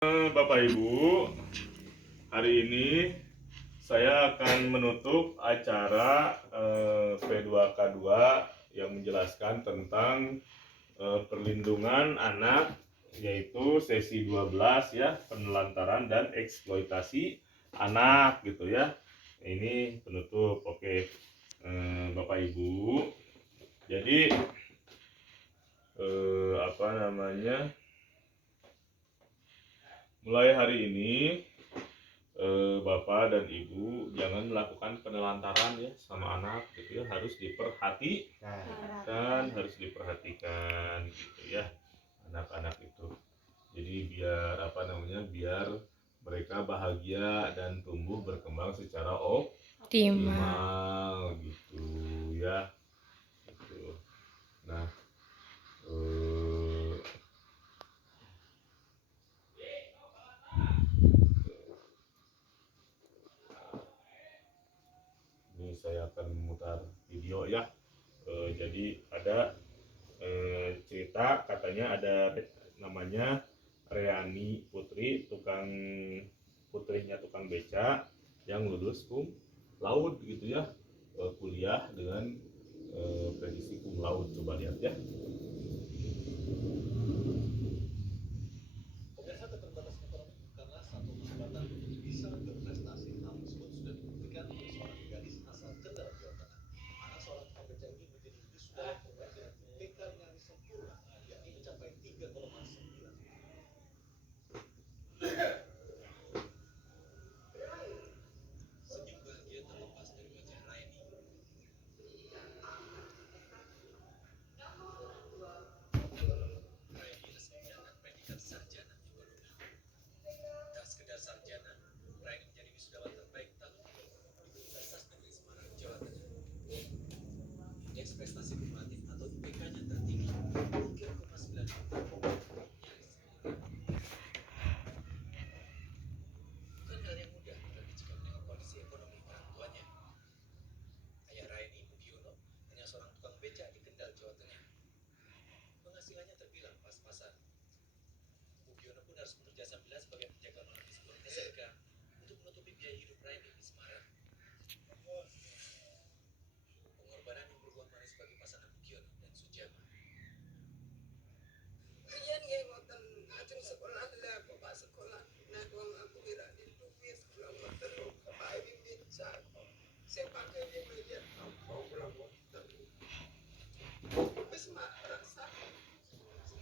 Bapak Ibu, hari ini saya akan menutup acara P2K2 yang menjelaskan tentang perlindungan anak, yaitu sesi 12 ya, penelantaran dan eksploitasi anak gitu ya. Ini penutup. Oke. Bapak Ibu. Jadi apa namanya? Mulai hari ini Bapak dan Ibu jangan melakukan penelantaran ya sama anak gitu ya, harus diperhatikan gitu ya anak-anak itu. Jadi biar apa namanya, biar mereka bahagia dan tumbuh berkembang secara optimal gitu ya gitu. Nah eh, ini saya akan memutar video ya. Jadi ada cerita, katanya ada namanya Reani Putri, putrinya tukang beca yang lulus cum laude gitu ya, kuliah dengan prediksi cum laude. Coba lihat ya. Pemirsa, keterbatasan ekonomi bukanlah satu hambatan untuk bisa berprestasi. Hal tersebut sudah dibuktikan oleh seorang gadis asal Kendal, Jawa Tengah. Anak seorang tukang beca ini menjadi wisuda terbaik dengan IPK nyaris sempurna, yakni mencapai 3,9. Senyum bahagia terlepas dari wajah Raini. Raini resmi mendapat predikat sarjana ekonomi. Tak sekedar sarjana, Raini menjadi wisudawan terbaik tahun ini di Universitas Negeri Semarang, Jawa Tengah. Indeks prestasi kumulatif atau IPK-nya tertinggi 3,9. Bukan hal yang mudah, terlebih jika menengok kondisi ekonomi orang tuanya. Ayah Raini, Mugiono, hanya seorang tukang beca di Kendal, Jawa Tengah. Penghasilannya terbilang pas-pasan. Mugiono pun harus bekerja sambilan sebagai penjaga malam di sebuah SMK untuk menutupi biaya hidup Raini di Semarang. Pengorbanan yang berbuah manis bagi pasangan Mugiono dan Sujama. Rian nggih ngoten ajeng sekolah lah bapak sekolah nah wong aku kira itu wis kula ngoten bapak bimbing sak saya pakai dia belajar apa kula ngoten wis mak rasa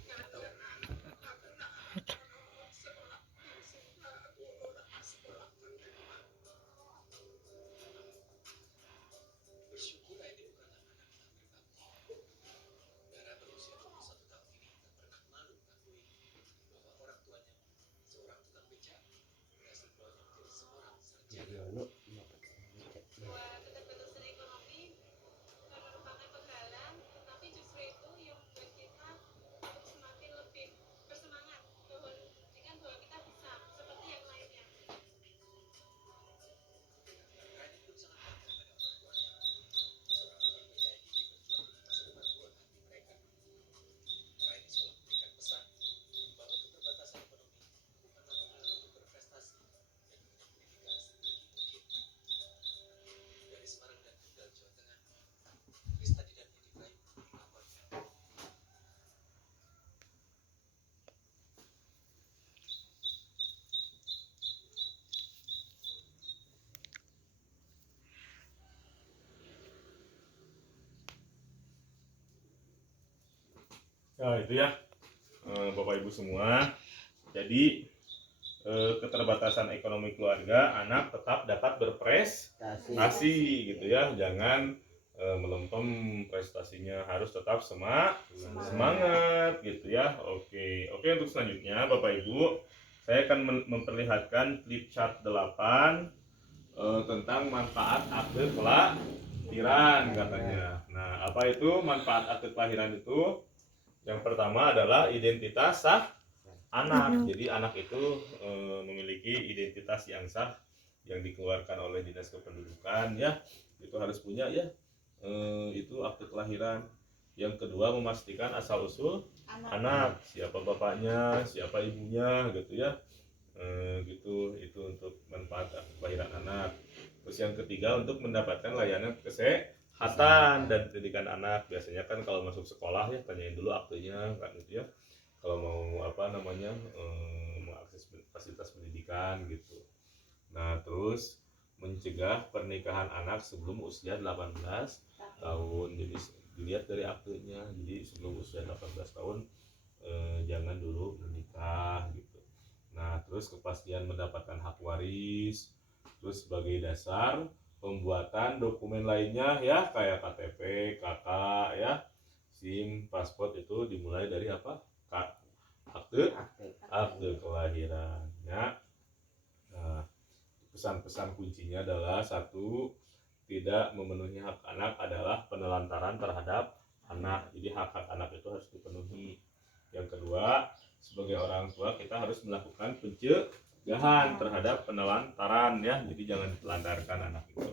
ngaten aku nak sekolah aku ora sekolah bersyukur ini bukanlah anak berbakti. Dara berusia 21 tahun ini tak pernah malu mengakui bahwa orang tuanya, seorang tukang beca, berhasil membawanya menjadi seorang sarjana. Keterbatasan ekonomi bukan merupakan penghalang, tetapi justru itu yang membuat kita untuk semakin lebih bersemangat bahwa membuktikan bahwa kita bisa seperti yang lainnya. Raini pun sangat bangga pada orang tuanya. Seorang tukang beca yang gigih berjuang demi masa depan buah hati mereka. Raini selalu memberikan pesan bahwa keterbatasan ekonomi bukanlah penghalang untuk berprestasi dan mengenyam pendidikan setinggi mungkin. Dari Semarang dan Kendal, Jawa Tengah, Kristadi dan Edi Prayu melaporkan. Nah itu ya Bapak Ibu semua. Jadi keterbatasan ekonomi keluarga, anak tetap dapat berprestasi gitu ya. Jangan melempem prestasinya, harus tetap semangat gitu ya. Oke, untuk selanjutnya Bapak Ibu, saya akan memperlihatkan flip chart 8 tentang manfaat akte kelahiran katanya. Nah, apa itu manfaat akte kelahiran itu? Yang pertama adalah identitas sah anak. Jadi anak itu memiliki identitas yang sah yang dikeluarkan oleh Dinas Kependudukan ya. Itu harus punya ya. Itu akte kelahiran. Yang kedua, memastikan asal usul anak, siapa bapaknya, siapa ibunya gitu ya. gitu. Itu untuk manfaat kelahiran anak. Terus yang ketiga untuk mendapatkan layanan kesehatan dan pendidikan anak. Biasanya kan kalau masuk sekolah ya tanyain dulu aktenya kan gitu ya. Kalau mau apa namanya mengakses fasilitas pendidikan gitu. Nah, terus mencegah pernikahan anak sebelum usia 18 tahun. Jadi dilihat dari aktenya. Jadi sebelum usia 18 tahun jangan dulu menikah gitu. Nah, terus kepastian mendapatkan hak waris. Terus sebagai dasar pembuatan dokumen lainnya ya kayak KTP, KK ya, SIM, paspor itu dimulai dari apa? Akte kelahiran ya. Nah, pesan-pesan kuncinya adalah satu, tidak memenuhi hak anak adalah penelantaran terhadap anak. Jadi hak-hak anak itu harus dipenuhi. Yang kedua, sebagai orang tua kita harus melakukan pencegahan terhadap penelantaran ya. Jadi jangan ditelantarkan anak itu.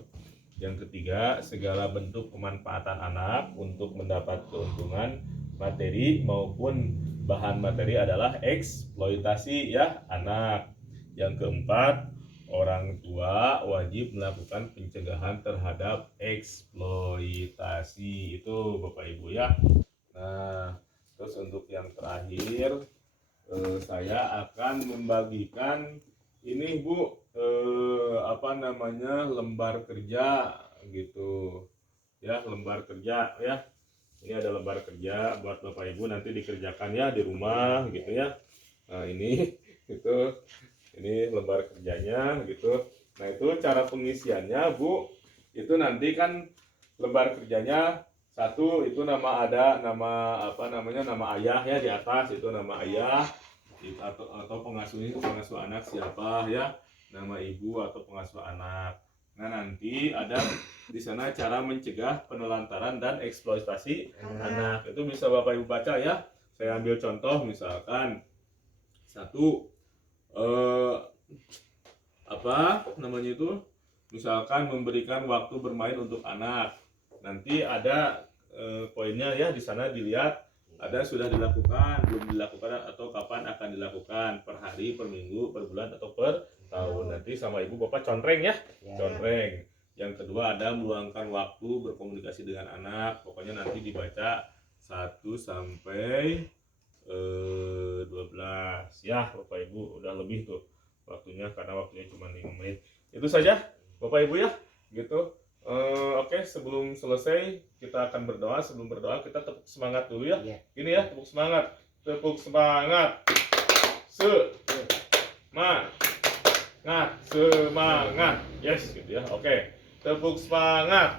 Yang ketiga, segala bentuk pemanfaatan anak untuk mendapat keuntungan materi maupun bahan materi adalah eksploitasi ya anak. Yang keempat, orang tua wajib melakukan pencegahan terhadap eksploitasi. Itu Bapak Ibu ya. Nah, terus untuk yang terakhir saya akan membagikan ini Bu apa namanya lembar kerja gitu ya, lembar kerja ya. Ini ada lembar kerja buat Bapak Ibu nanti dikerjakan ya di rumah gitu ya. Nah, ini itu ini lembar kerjanya gitu. Nah, itu cara pengisiannya Bu. Itu nanti kan lembar kerjanya satu itu ada nama apa namanya nama ayah ya di atas itu nama ayah atau pengasuh anak siapa ya, nama ibu atau pengasuh anak. Nah, nanti ada di sana cara mencegah penelantaran dan eksploitasi anak. Itu bisa Bapak Ibu baca ya. Saya ambil contoh misalkan satu apa namanya itu, misalkan memberikan waktu bermain untuk anak. Nanti ada poinnya ya di sana dilihat ada sudah dilakukan, belum dilakukan atau kapan akan dilakukan, per hari, per minggu, per bulan atau per tahun. Nanti sama ibu bapak contreng ya, contreng. Yang kedua ada meluangkan waktu berkomunikasi dengan anak. Pokoknya nanti dibaca 1 sampai 12 ya Bapak Ibu, udah lebih tuh waktunya karena waktunya cuma 5 menit. Itu saja Bapak Ibu ya gitu. Oke, sebelum selesai kita akan berdoa. Sebelum berdoa kita tepuk semangat dulu ya. Ini ya, tepuk semangat. Tepuk semangat. Semangat. Yes, gitu ya. Oke. Tepuk semangat.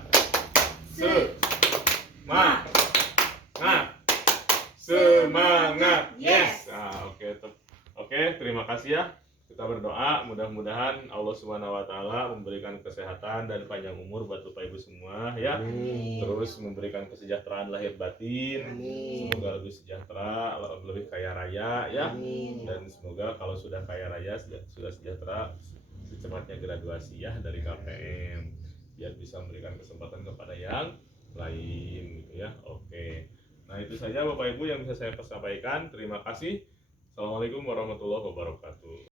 Semangat. Yes. Nah, oke, terima kasih ya. Kita berdoa mudah-mudahan Allah Subhanahu wa taala memberikan kesehatan dan panjang umur buat Bapak Ibu semua ya. Amin. Terus memberikan kesejahteraan lahir batin. Amin. Semoga lebih sejahtera, lebih kaya raya ya. Amin. Dan semoga kalau sudah kaya raya, sudah sejahtera, secepatnya graduasi ya dari KPM biar bisa memberikan kesempatan kepada yang lain gitu ya. Oke. Nah, itu saja Bapak Ibu yang bisa saya sampaikan. Terima kasih. Assalamualaikum warahmatullahi wabarakatuh.